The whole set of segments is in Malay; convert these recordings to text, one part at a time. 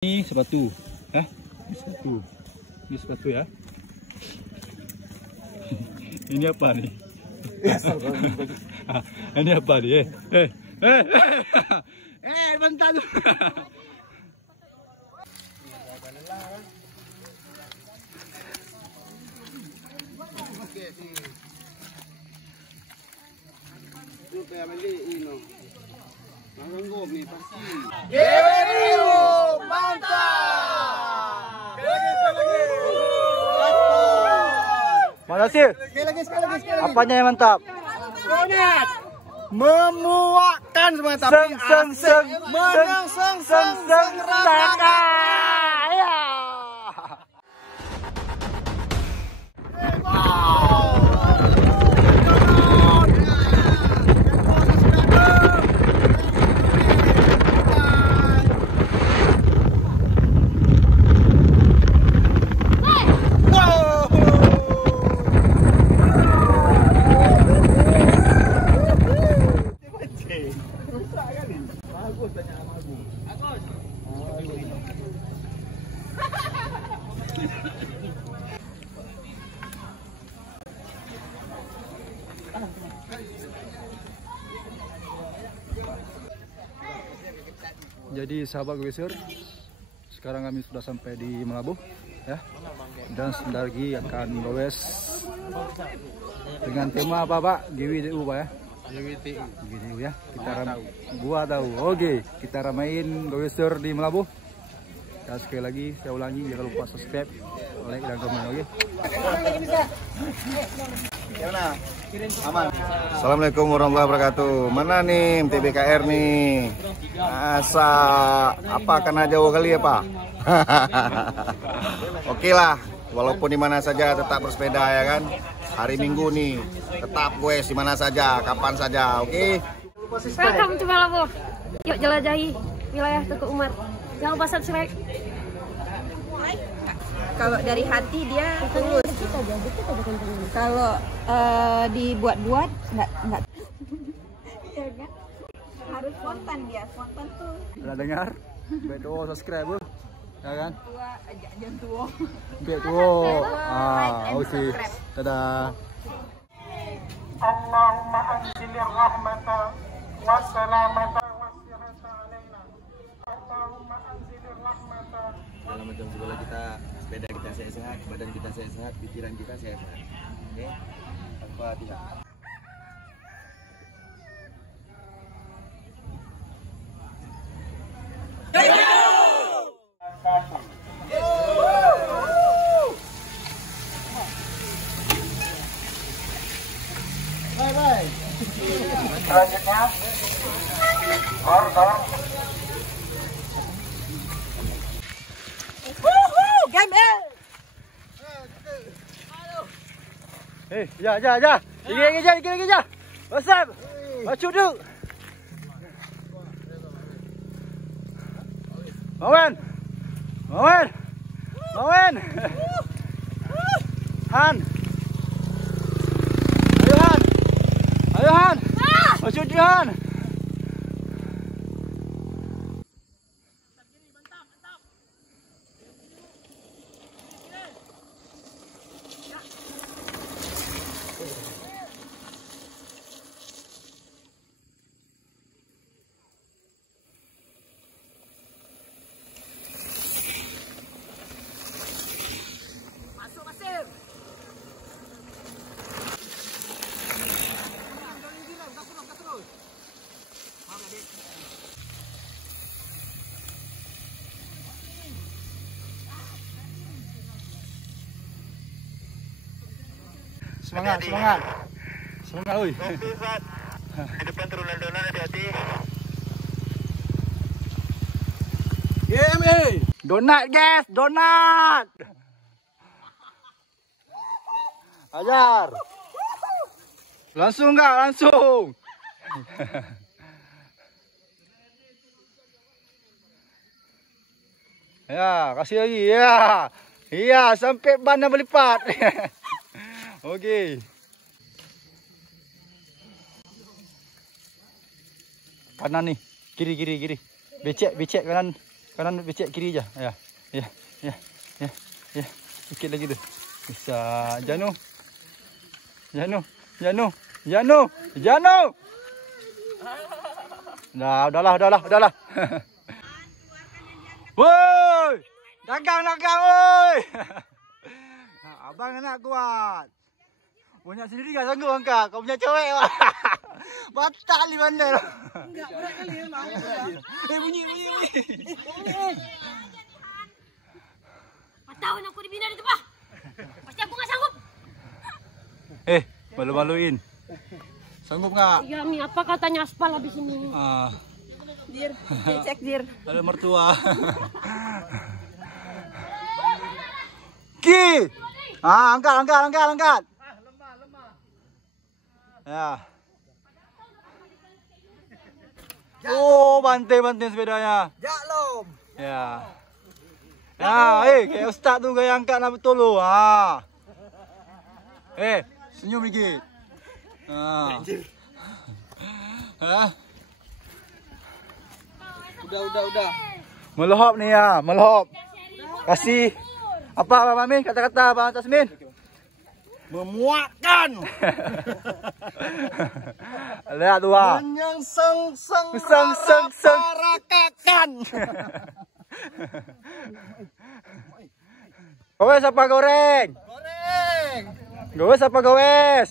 Ini sepatu, ini sepatu, ya. Ini apa nih? Ini apa nih? Bentar tuh. Mana sih? Sekali lagi. Apanya yang mantap? Donat. Memuakkan semua tapi seng rasa. Ya. Jadi sahabat Geser, sekarang kami sudah sampai di Melabuh, ya. Dan sebentar lagi akan gowes dengan tema apa, Pak? GWTU, Pak, ya. GWTU, ya. Kita gua tahu. Oke, kita ramain Geser di Melabuh. Dan sekali lagi saya ulangi, jangan lupa subscribe, like dan komen, oke. Assalamualaikum warahmatullahi wabarakatuh. Mana nih TBKR nih? Masa apa kena jauh kali ya Pak? Oke lah, walaupun di mana saja tetap bersepeda ya kan. Hari Minggu nih tetap gue di mana saja, kapan saja, oke? Welcome to Melabuh. Yuk jelajahi wilayah Teguh Umar. Jangan lupa subscribe. Kalau dari hati dia tulus. Kalau dibuat-buat nggak. Ya kan? Harus spontan dia. Spontan tuh. Udah dengar? Betul, subscribe, Bu. Ya kan? Tua aja jangan tua. Betul. Oke. Dadah. Allahumma anzilir rahmata wassalamata wassihata alaina. Allahumma anzilir rahmata. Dalam macam segala kita, sepeda kita sehat-sehat, badan kita sehat-sehat, pikiran kita sehat-sehat. Oke? Al-Fatihah. Selanjutnya, order. Ya. Gigi aja. Wasap. Maju dulu. Mawen. Han. Ayo Han. Maju dulu Han. Semangat, woi. Di depan turunan donat, hati-hati. Donat, guys, donat. Ajar. Langsung enggak? Langsung. Ya, kasih lagi ya. Iya, sampai ban berlipat. Oke. Kanan nih, kiri. Becek kanan. Kanan becek kiri aja. Ya. Ya. Ya. Ya. Ya. Sikit lagi tu. Bisa. Janu. Janu. Janu. Janu. Janu. Dah, udahlah. Woi! Dagang, woi! Abang nak kuat. Punya sendiri gak sanggup angkat. Kau punya cewek. Batal di bandar. Enggak, berat kali memang. Bunyi. Tahun aku dibina di tempat. Pasti aku gak sanggup. Malu-maluin. Sanggup gak? Iya, Mi, apa katanya aspal habis ini? Dir, cek dir. Ada mertua. Ki. Angkat. Ya. Oh, banting sepedanya. Jaklom. Ya. Ya, kayak ustaz tu gaya angkat nak betul lu. Senyum dikit. Udah. Melahap ni ya, melahap. Kasih apa Abang Amin? Kata-kata Abang Tasmin. Memuatkan. Lihat tu ah. Menyengseng Rakakan. Gowes apa goreng? Gowes apa gowes?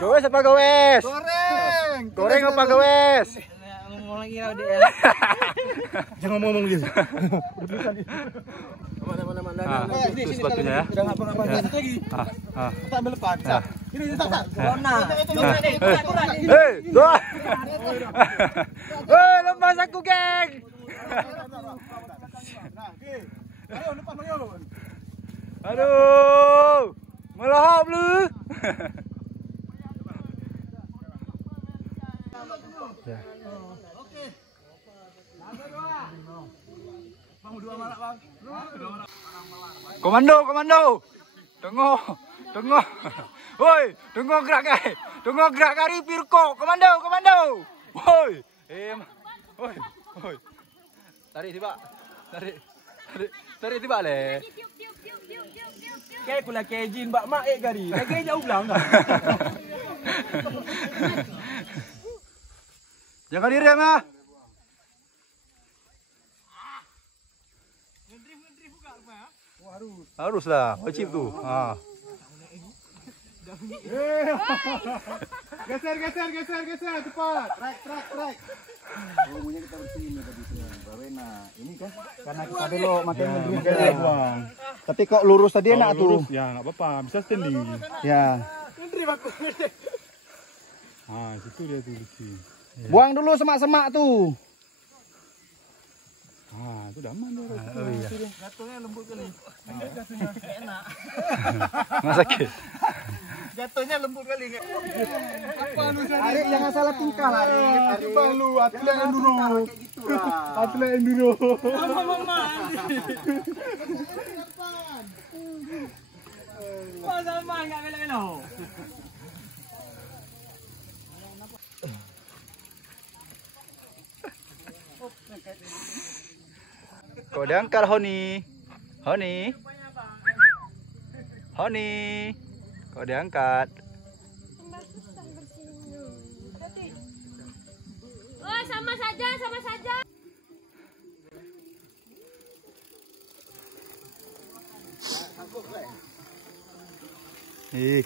Gowes apa gowes? Goreng apa gowes? Ngomong lagi lah dia. Jangan ngomong gitu. Itu sepatunya ya. Udah ngapa-ngapa lagi. Tak melepas. Ini tak. Corona. Tuh. Lepas aku, geng. Ayo lepas Mario. Aduh. Melahap lu. Ya. Oke. Bang, dua malak, Bang. Komando. Tengok. Woi, tengok gerak kai. Tengok gerak kari Pirko. Komando. Woi. Woi. Tarik tiba. Tarik tiba le. Kayak pula kejin bak mak gari. Lagi jauh belang dah. Jaga diri ya, Ma. Harus lah, wajib tu. Geser cepat. Track. Bunyinya kita bersihin tadi Bawena. Ini kan karena kita belok makanya buang. Tapi kok lurus tadi enak tuh. Ya, enggak apa-apa, bisa standing. Ya. Situ dia tuh besi. Buang dulu semak-semak tuh. Itu udah aman tuh. Oh iya. Jatuhnya lembut kali. Jatuhnya enak. Nggak sakit. Jatuhnya lembut kali. Arik jangan salah tingkah lah. Arik bang lu, atlet enduro. Atlet enduro. Mama. Sama enggak belok-belok. Kau diangkat Honi. Kau diangkat. Oh, sama saja.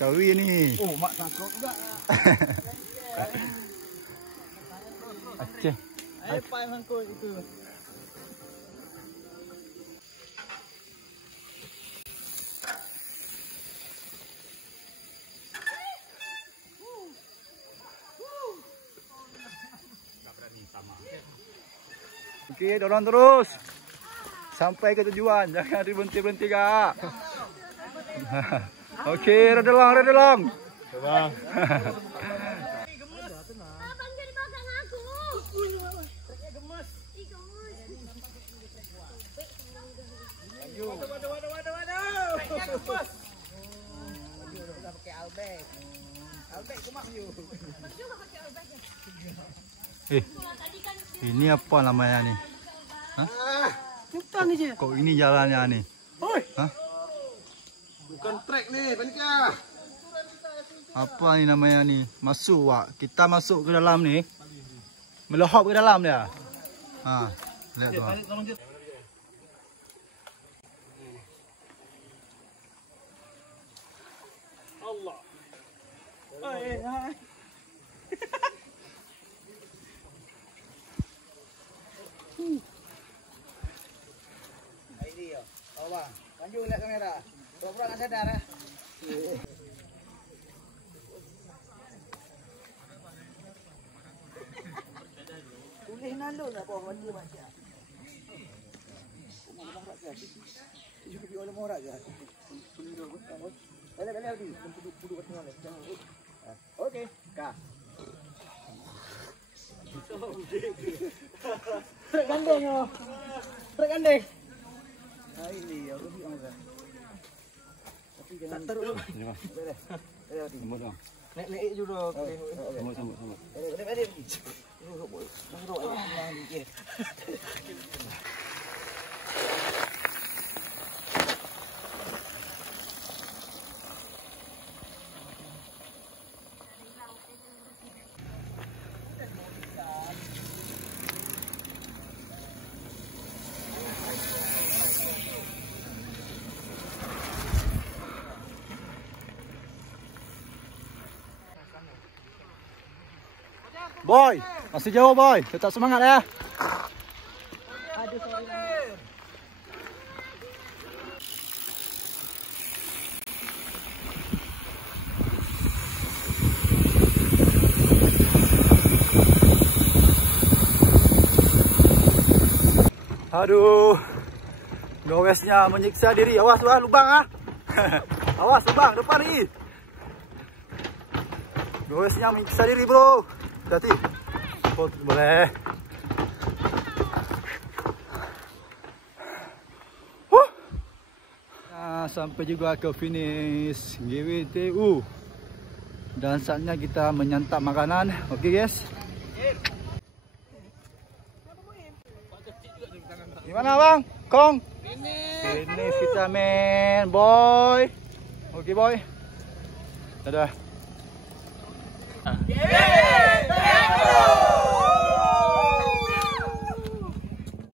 Kawin ni. Oh, mak sangkut juga. Aceh. Apa yang sangkut itu? Okey, dorong terus. Sampai ke tujuan. Jangan berhenti kak. Okey, redelong. Coba. Abang jadi belakang aku. Gemes. Waduh. Udah pakai albek. Albek kemak yuk. Ini apa namanya nih? Hah? Kok ini jalannya nih? Hah? Bukan trek nih, Panika. Apa ini namanya nih? Masuk, Wak. Kita masuk ke dalam nih. Melehop ke dalam dia. Lihat tuh. Allah. Ini ya. Oh, Bang. Lanjut lihat kamera. Pura-pura enggak sadar ya. Boleh nalo nak bawa dia macam. Juga dia oleh morak ke? Balik di. Duduk kat tengah ni. Okey. Kak. Trek gandeng yo. Trek gandeng. Ini ya, lebih angkat. Tapi jangan teruk. Boleh. Naik juga. Sama. Balik. Boy, masih jauh boy. Tetap semangat ya. Aduh, gowesnya menyiksa diri. Awas wah lubang Awas lubang depan nih. Gowesnya menyiksa diri bro. Hati, boleh. Nah, sampai juga ke finish GWTU. Dan saatnya kita menyantap makanan. Oke guys. Gimana bang? Kong? Ini vitamin boy. Oke boy. Dadah.